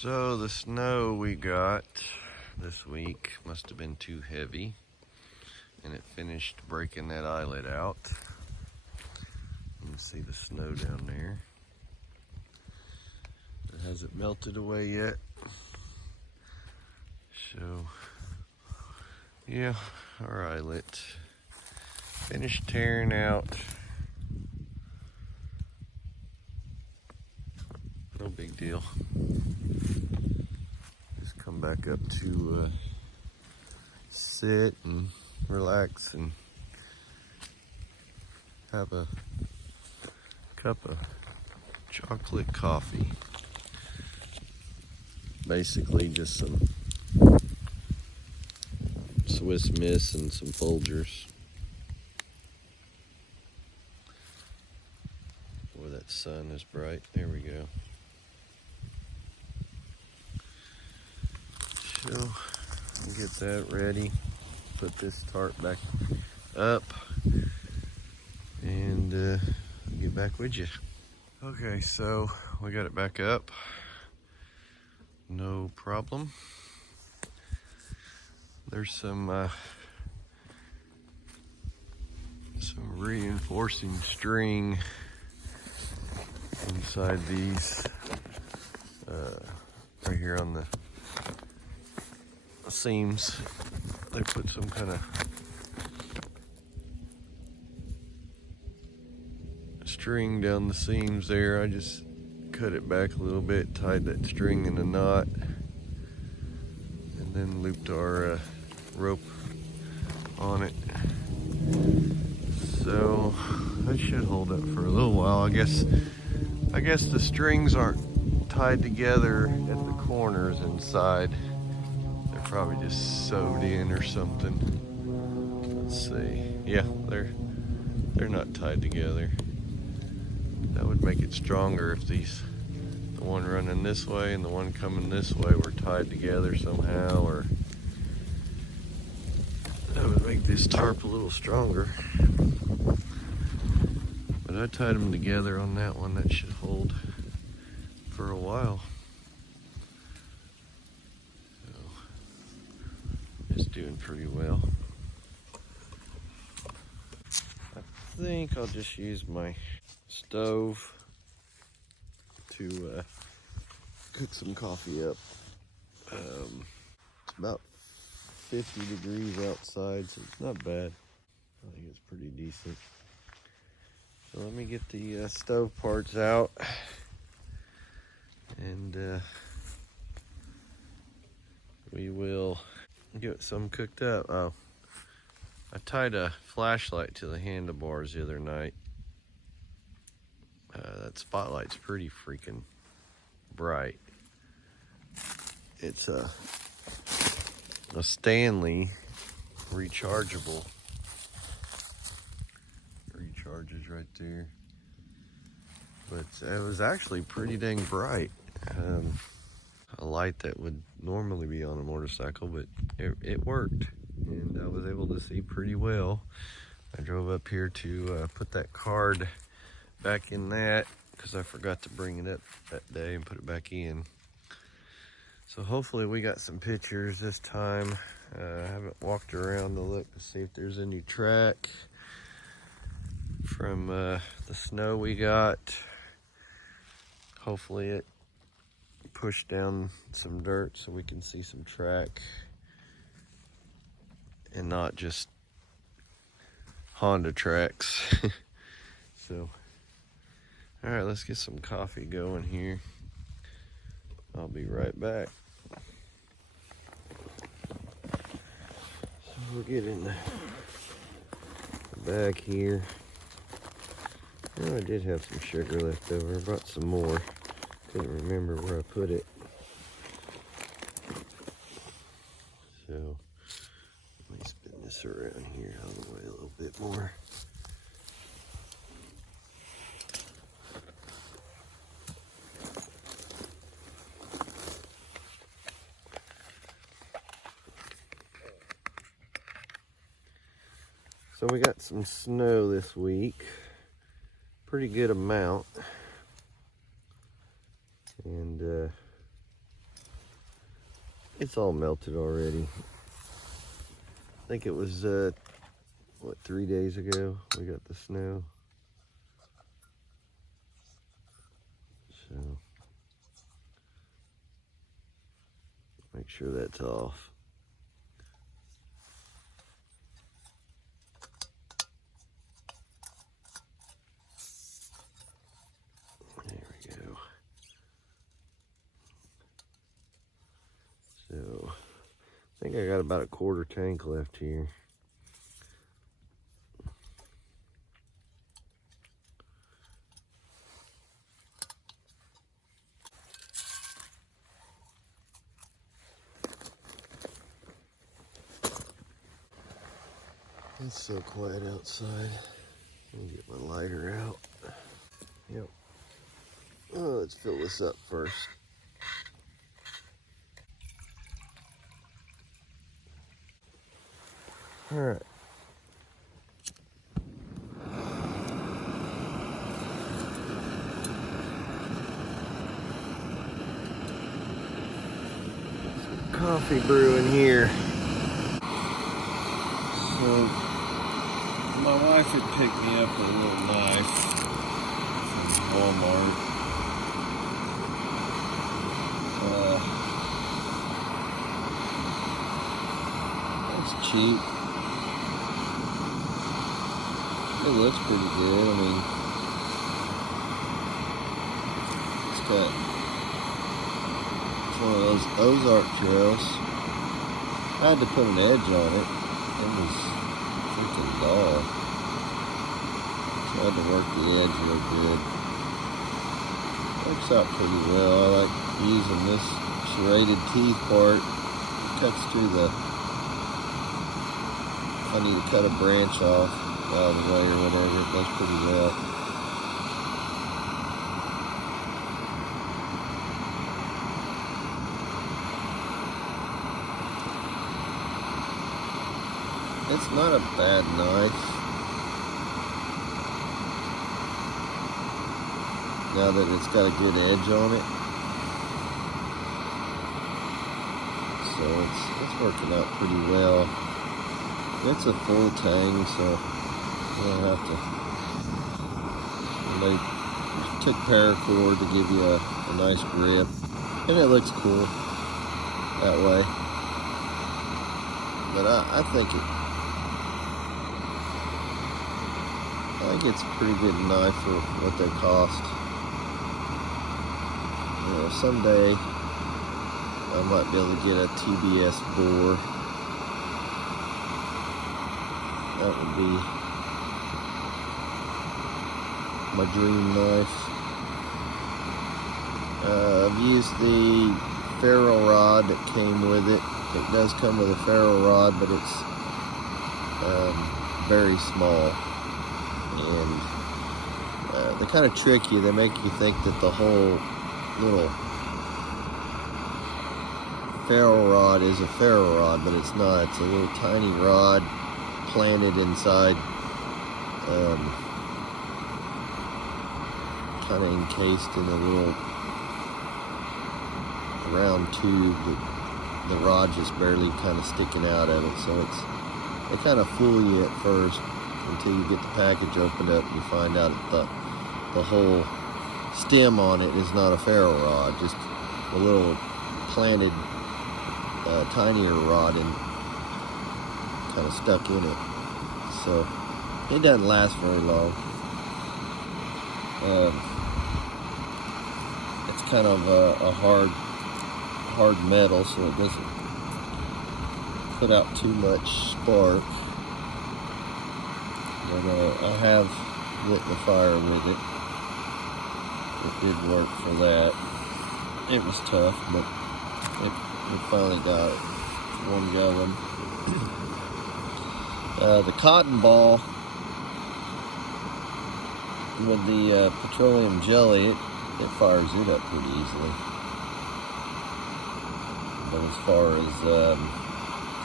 So the snow we got this week must have been too heavy, and it finished breaking that eyelet out. You can see the snow down there. It hasn't melted away yet. So yeah, our eyelet finished tearing out. No big deal. Just come back up to sit and relax and have a cup of chocolate coffee. Basically just some Swiss Miss and some Folgers. Boy, that sun is bright. There we go. So, I'll get that ready. Put this tarp back up. And I'll get back with you. Okay, so we got it back up. No problem. There's some reinforcing string inside these right here on the seams. They put some kind of string down the seams there. I just cut it back a little bit, tied that string in a knot, and then looped our rope on it. So that should hold up for a little while. I guess the strings aren't tied together at the corners inside. They're probably just sewed in or something. Let's see. Yeah, they're not tied together. That would make it stronger if the one running this way and the one coming this way were tied together somehow, or that would make this tarp a little stronger. But I tied them together on that one. That should hold for a while. So, it's doing pretty well. I think I'll just use my stove to cook some coffee up. It's about 50 degrees outside, so it's not bad. I think it's pretty decent. So let me get the stove parts out and we will get some cooked up. Oh, I tied a flashlight to the handlebars the other night. That spotlight's pretty freaking bright. It's a Stanley rechargeable. Recharges right there. But it was actually pretty dang bright. A light that would normally be on a motorcycle, but it worked. And I was able to see pretty well. I drove up here to put that card back in that because I forgot to bring it up that day and put it back in. So hopefully we got some pictures this time. I haven't walked around to look to see if there's any track from the snow we got. Hopefully it pushed down some dirt so we can see some track and not just Honda tracks. So all right, let's get some coffee going here. I'll be right back. So we'll get in the bag here. Oh, I did have some sugar left over. I brought some more. Couldn't remember where I put it. So let me spin this around here out of the way a little bit more. So we got some snow this week, pretty good amount, and It's all melted already. I think it was, 3 days ago we got the snow. So, make sure that's off. There we go. So, I think I got about a quarter tank left here. It's so quiet outside. Let me get my lighter out. Yep. Oh, let's fill this up first. All right. Coffee brewing here. So my wife had picked me up a little knife from Walmart. It's cheap. It looks pretty good. I mean, it's one of those Ozark trails. I had to put an edge on it. It was freaking dull. Tried to work the edge real good. Works out pretty well. I like using this serrated teeth part. Cuts through the, if I need to cut a branch off out of the way or whatever, it does pretty well. It's not a bad knife. Now that it's got a good edge on it. So it's working out pretty well. It's a full tang, so you don't have to. And they took paracord to give you a nice grip. And it looks cool that way. But I think it's a pretty good knife for what they cost. You know, someday I might be able to get a TBS bore. That would be my dream knife. I've used the ferro rod that came with it. It does come with a ferro rod, but it's very small. And they kind of trick you. They make you think that the whole little ferro rod is a ferro rod, but it's not. It's a little tiny rod planted inside, kind of encased in a little round tube that the rod just barely kind of sticking out of it. So they kind of fool you at first, until you get the package opened up and you find out that the whole stem on it is not a ferro rod, just a little planted tinier rod and kind of stuck in it. So it doesn't last very long. It's kind of a hard metal, so it doesn't put out too much spark. But I have lit the fire with it. It did work for that. It was tough, but it finally got it. One going. The cotton ball with the petroleum jelly, it fires it up pretty easily. But as far as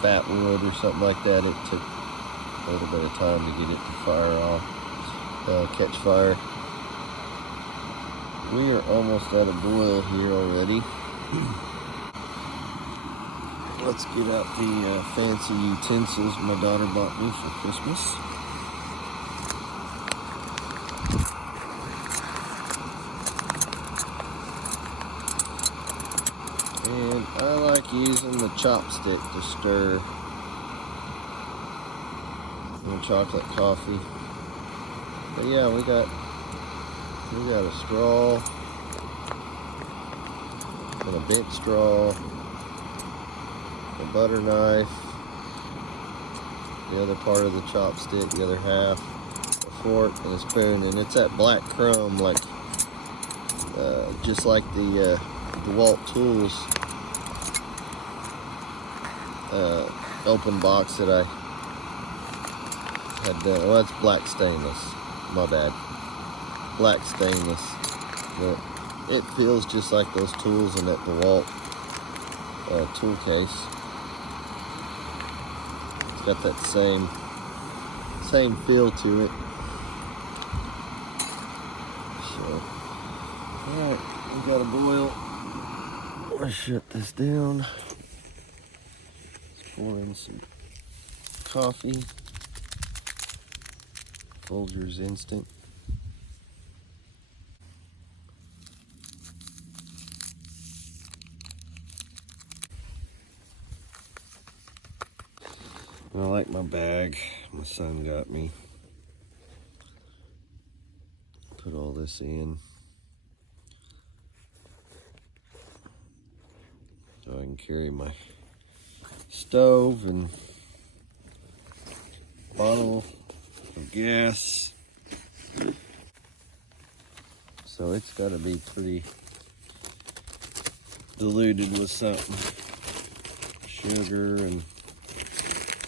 fat wood or something like that, it took a little bit of time to get it to fire off, catch fire. We are almost at a boil here already. let's get out the fancy utensils my daughter bought me for Christmas. And I like using the chopstick to stir the chocolate coffee. But yeah, we got a straw and a bent straw, a butter knife, the other part of the chopstick, the other half, a fork, and a spoon. And it's that black crumb, like just like the DeWalt Tools open box that I had done. Well, that's black stainless. My bad. Black stainless. But it feels just like those tools in that DeWalt tool case. It's got that same feel to it. So, alright, we got a boil. Let's shut this down. Let's pour in some coffee. Folgers Instant. I like my bag my son got me. Put all this in so I can carry my stove and bottle of gas. So it's got to be pretty diluted with something. Sugar and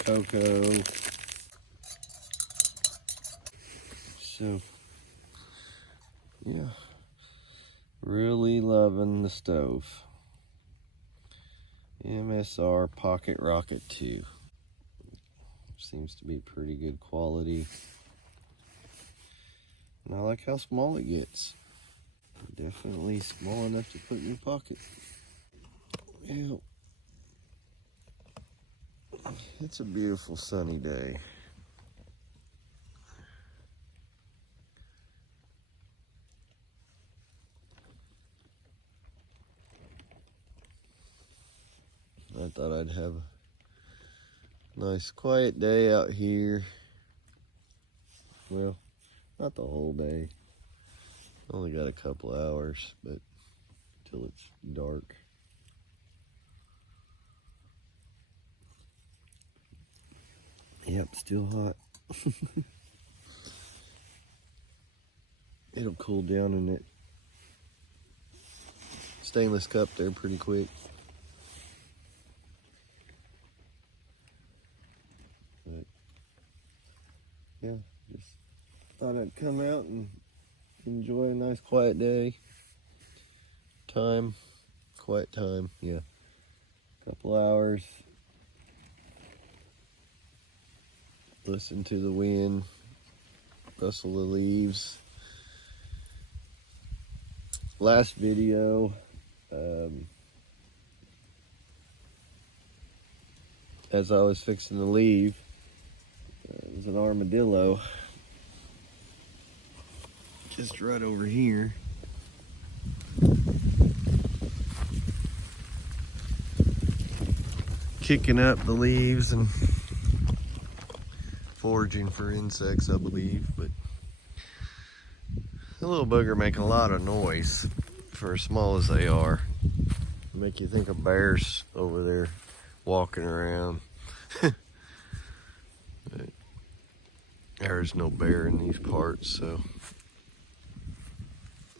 cocoa. So yeah, really loving the stove. MSR Pocket Rocket 2. Seems to be pretty good quality. And I like how small it gets. Definitely small enough to put in your pocket. Yeah. It's a beautiful sunny day. I thought I'd have a nice quiet day out here. Well, not the whole day. Only got a couple hours, but till it's dark. Yep, still hot. It'll cool down in that stainless cup there pretty quick. But yeah, just thought I'd come out and enjoy a nice quiet day. Quiet time, yeah. Couple hours. Listen to the wind, rustle the leaves. Last video, as I was fixing to leave, it was an armadillo just right over here. Kicking up the leaves and foraging for insects, I believe, but the little booger making a lot of noise for as small as they are. Make you think of bears over there walking around. But there's no bear in these parts, so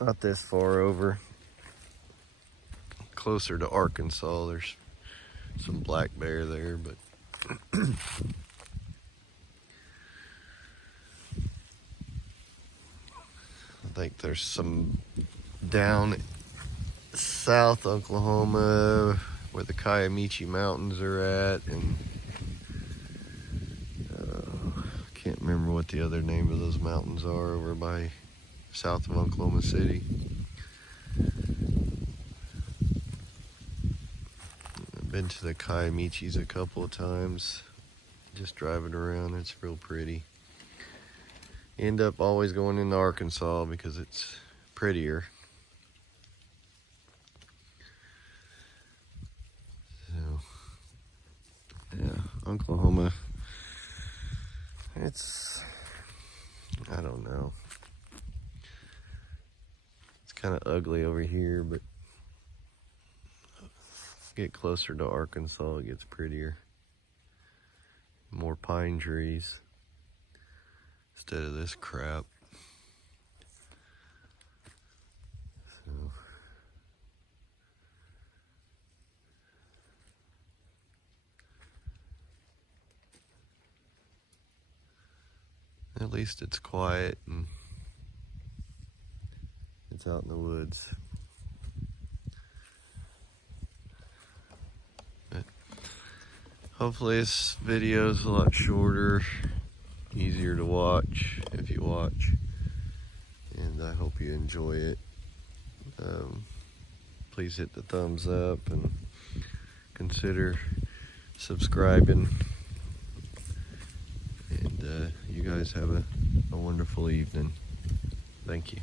not this far over. Closer to Arkansas, there's some black bear there, but I think there's some down south Oklahoma where the Kiamichi Mountains are at, and I can't remember what the other name of those mountains are over by south of Oklahoma City. Been to the Kiamichis a couple of times. Just driving around, it's real pretty. End up always going into Arkansas because it's prettier. So, yeah, Oklahoma, I don't know. It's kind of ugly over here, but get closer to Arkansas, it gets prettier. More pine trees instead of this crap. So, at least it's quiet and it's out in the woods. But hopefully this video is a lot shorter, easier to watch if you watch, and I hope you enjoy it. Please hit the thumbs up and consider subscribing, and you guys have a wonderful evening. Thank you.